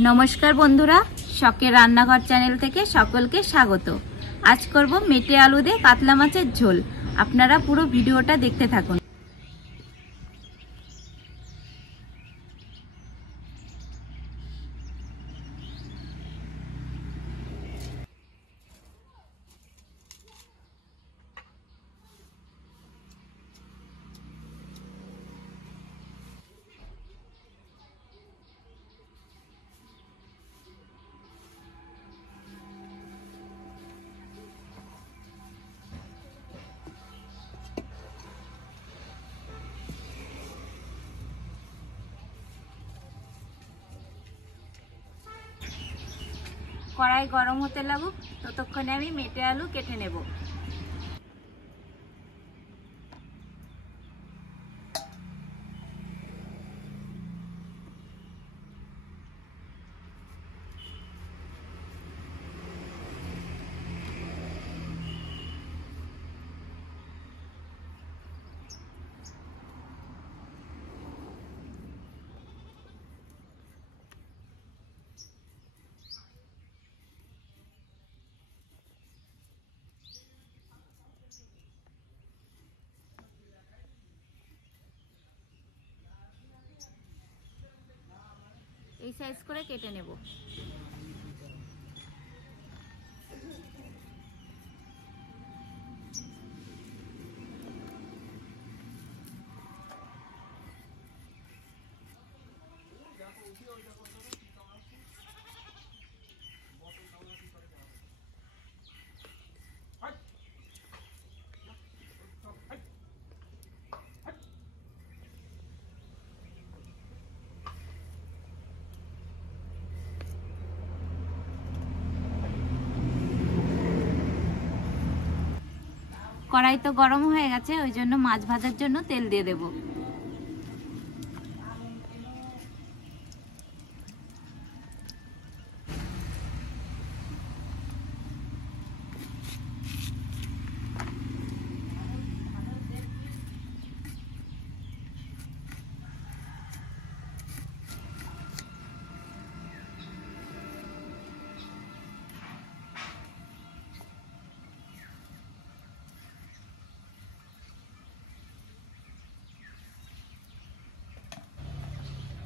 नमस्कार बंधुरा शखेर रान्नाघर चैनल থেকে সকলকে স্বাগত। आज করব মেটে আলু দিয়ে কাতলা মাছের ঝোল। আপনারা পুরো ভিডিওটা দেখতে থাকুন। কড়াই গরম হতে লাগুক, ততক্ষণে আমি মেটে আলু কেটে নেব। এই সাইজ করে কেটে নেব। কড়াই তো গরম হয়ে গেছে, ওই জন্য মাছ ভাজার জন্য তেল দিয়ে দেব।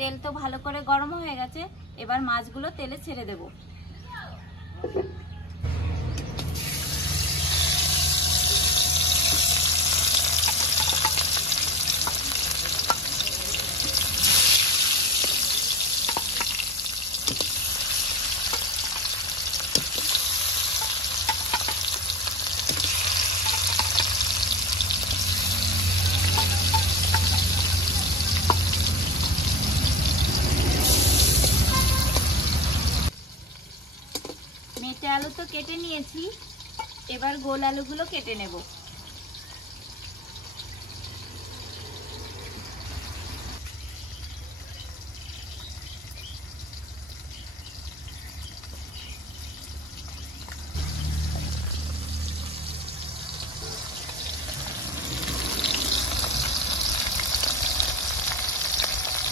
তেল তো ভালো করে গরম হয়ে গেছে, এবার মাছগুলো তেলে ছেড়ে দেব। মেটে আলু তো কেটে নিয়েছি, এবার গোল আলুগুলো কেটে নেব।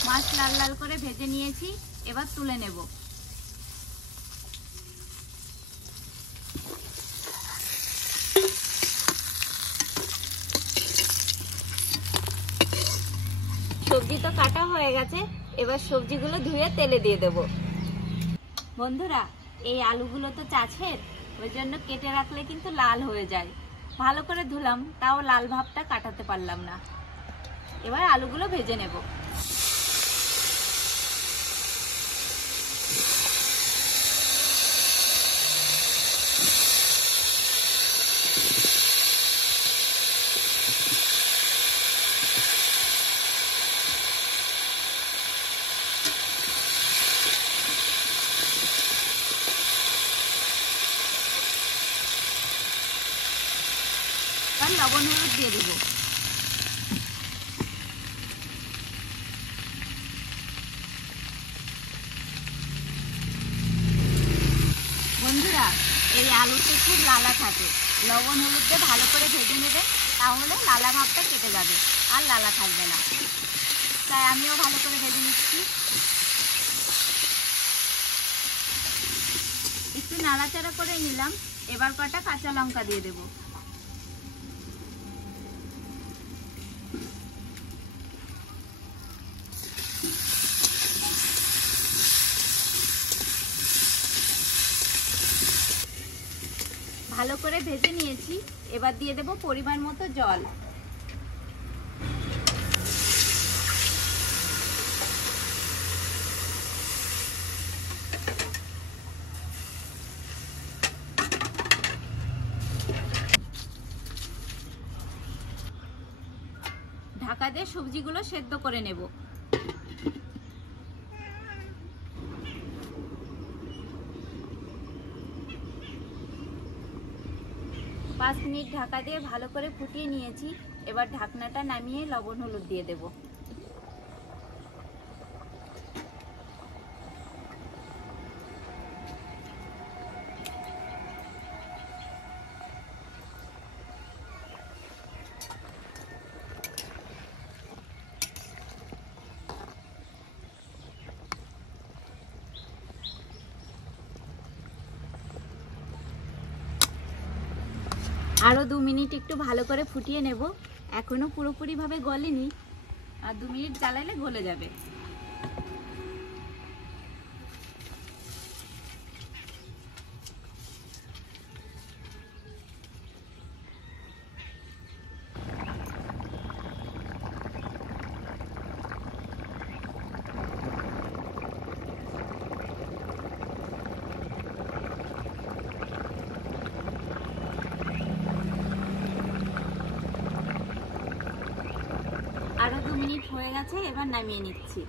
মাছ লাল লাল করে ভেজে নিয়েছি, এবার তুলে নেব। সবজি তো কাটা হয়ে গেছে, এবার সবজিগুলো ধুয়ে তেলে দিয়ে দেব। বন্ধুরা, এই আলুগুলো তো চাষের, ওই জন্য কেটে রাখলে কিন্তু লাল হয়ে যায়। ভালো করে ধুলাম, তাও লাল ভাবটা কাটাতে পারলাম না। এবার আলুগুলো ভেজে নেব। লবণ হলুদ দিয়ে দেব। বন্ধুরা, এই আলুতে খুব লালা থাকে, লবণ হলুদ দিয়ে ভালো করে ভেজে নেবে, তাহলে লালা ভাবটা কেটে যাবে আর লালা থাকবে না। তাই আমিও ভালো করে ভেজে নিচ্ছি। একটু নাড়াচাড়া করে নিলাম। এবার কটা কাঁচা লঙ্কা দিয়ে দেব। ভালো করে ভেজে নিয়েছি। এবার দিয়ে দেব পরিমাণ মতো জল। ঢাকা দিয়ে সবজিগুলো সেদ্ধ করে নেব। 5 মিনিট ঢাকা দিয়ে ভালো করে ফুটিয়ে নিয়েছি। এবার ঢাকনাটা নামিয়ে লবণ হলুদ দিয়ে দেব। আরো 2 মিনিট একটু ভালো করে ফুটিয়ে নেব। এখনো পুরোপুরি ভাবে গলেনি, আর 2 মিনিট জ্বালালে গলে যাবে। আরো 2 মিনিট হয়ে গেছে, এবার নামিয়ে নিচ্ছি।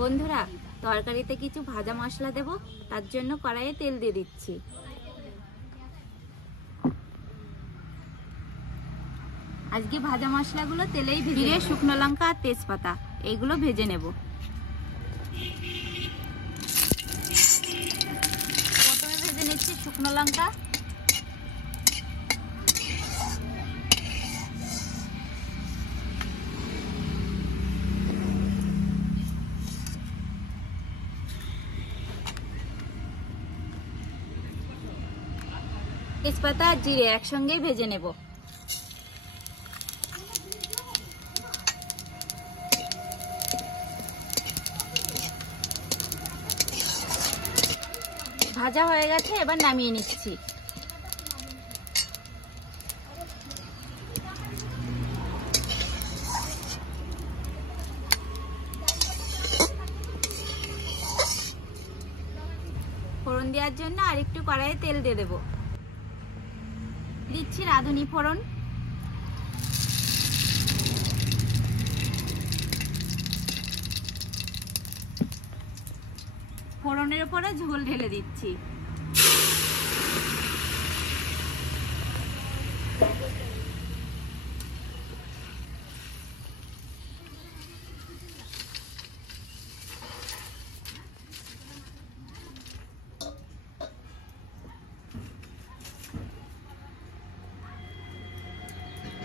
বন্ধুরা, তরকারিতে কিছু ভাজা মশলা দেব, তার জন্য কড়াইয়ে তেল দিয়ে দিচ্ছি। আজকে ভাজা মশলাগুলো তেলেই ভেজে, শুকনো লঙ্কা আর তেজপাতা এইগুলো ভেজে নেব। শুকনো লঙ্কা, তেজপাতা আর জিরে একসঙ্গেই ভেজে নেব। ভাজা হয়ে গেছে, এবার নামিয়ে নিচ্ছি। ফোড়ন দেওয়ার জন্য আরেকটু কড়াইয়ে তেল দিয়ে দেব। দিচ্ছি রাঁধুনি ফোড়ন, ফোড়নের উপরে ঝোল ঢেলে দিচ্ছি।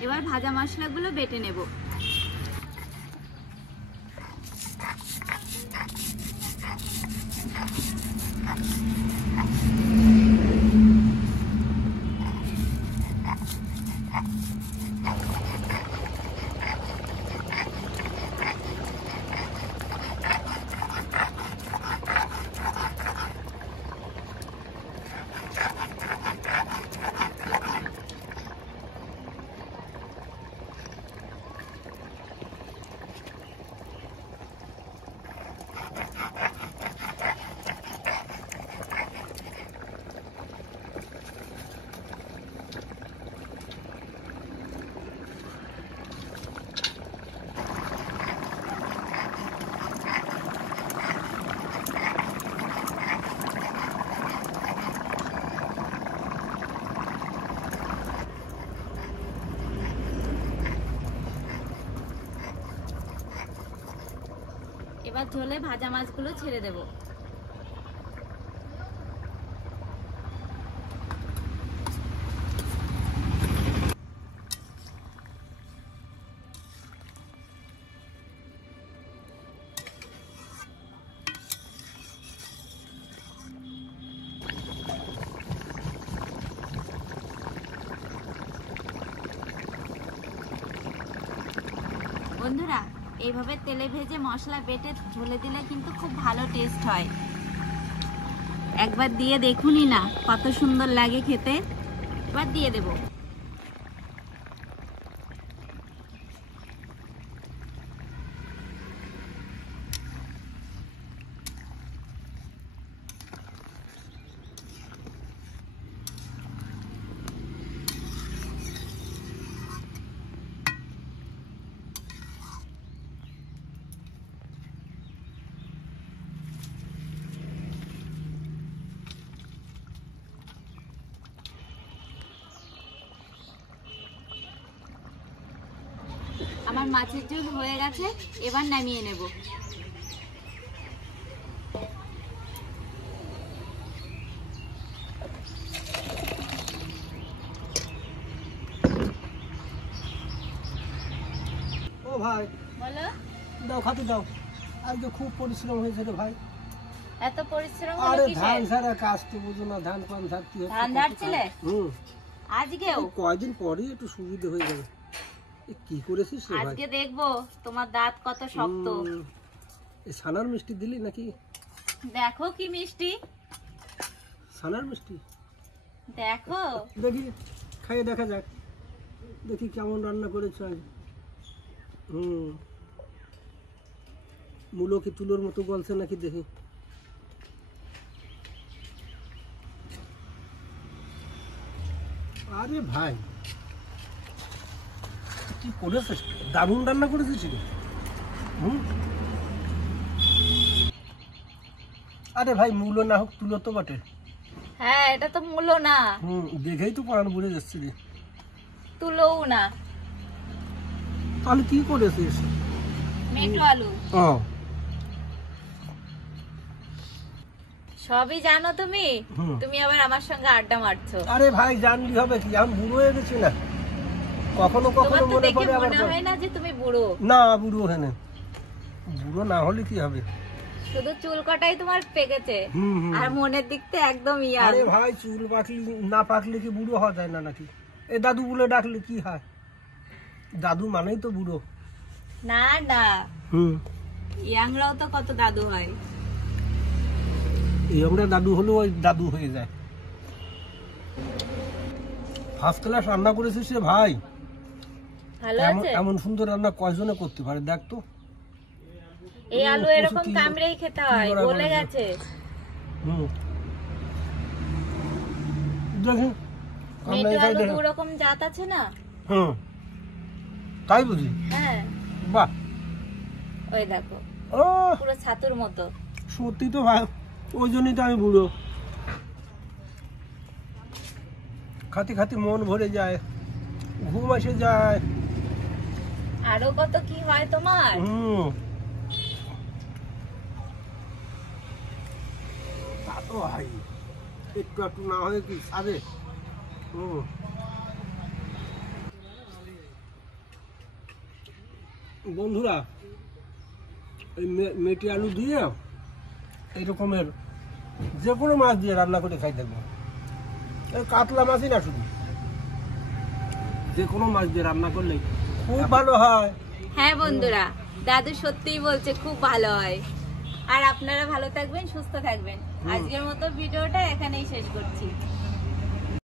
এবার ভাজা মশলাগুলো বেটে নেব। এবার ঝোলে ভাজা মাছগুলো ছেড়ে দেব। বন্ধুরা, এইভাবে তেলে ভেজে মশলা বেটে ঝোলে দিলে কিন্তু খুব ভালো টেস্ট হয়। একবার দিয়ে দেখুনই না কত সুন্দর লাগে খেতে। এবার দিয়ে দেব। আমার মাছের ঝোল হয়ে গেছে, এবার নামিয়ে নেব। ও ভাই, বলো। দাও খাতে দাও। আজকে খুব পরিশ্রম হয়েছে রে ভাই। এত পরিশ্রম হলো আরে কিসের? ধান ছাড়া কাজ তো বুঝো না, ধান পান ধারতে হচ্ছে। ধান ঝাড়ছিলে? আজকেও? কয়দিন পরে একটু সুবিধা হয়ে যাবে। এ কি করেছিস রে ভাই? আজকে দেখবো তোমার দাঁত কত শক্ত। এই ছানার মিষ্টি দিলি নাকি? দেখো কি মিষ্টি, ছানার মিষ্টি দেখো। দেখি, খাইয়ে দেখা যাক, দেখি কেমন রান্না করেছো আজ। মূলো কি তুলোর মতো বলছে নাকি দেখি। আরে ভাই, কি করেছিস? দারুণ রান্না করেছিস রে। আরে ভাই, মূলো না হোক তুলো তো বটে। হ্যাঁ, এটা তো মূলো না। দেখেই তো পড়ানো বুঝে যাচ্ছে রে। তুলোও না। তাহলে কি করেছিস? মেটো আলু। ও, সবই জানো তুমি। তুমি আবার আমার সঙ্গে আড্ডা মারছো। আরে ভাই, জানলি হবে কি, আমি বুড়ো হয়ে গেছি না। কখনো কখনো তোমার তো মনে দেখে পড়ে আবার। মনে হয় না যে তুমি বুড়ো। না, বুড়ো হয় না। বুড়ো না হলে কি হবে? শুধু চুল কাটাই তোমার পেকেছে, আর মনের দিক থেকে একদম ইয়াং। আরে ভাই, চুল পাকলি না পাকলে কি বুড়ো হওয়া যায় না নাকি? এ দাদু বলে ডাকলে কি হয়? দাদু মানেই তো বুড়ো। না না, ইয়াংরাও তো কত দাদু হয়। এই আমরা দাদু হলেও ওই দাদু হয়ে যায়। ফার্স্ট ক্লাস রান্না করেছিস রে ভাই। ভালো আছে? এমন সুন্দর রান্না কয়জনে করতে পারে দেখ তো। এই আলু এরকম কামড়েই খেতে হয়, গলে গেছে। দেখি, মেটো আলু দু রকম জাত আছে না? তাই বুঝি? হ্যাঁ। বাহ, ওই দেখো, ও পুরো ছাতুর মতো। সত্যি তো ভাই, ওই জন্যই তো আমি বুড়ো। খাতে খাতে মন ভরে যায়, ঘুম এসে যায়। আরো কত কি হয় তোমার। তা তো ভাই, একটু একটু না হয়ে কি সাবে। বন্ধুরা, এই মেটি আলু দিয়ে এরকমের যে কোনো মাছ দিয়ে রান্না করে খাই দেখবো। এই কাতলা মাছই না, শুধু যে কোনো মাছ দিয়ে রান্না করলেই খুব ভালো হয়। হ্যাঁ বন্ধুরা, দাদু সত্যিই বলছে খুব ভালো হয়। আর আপনারা ভালো থাকবেন, সুস্থ থাকবেন। আজকের মতো ভিডিওটা এখানেই শেষ করছি।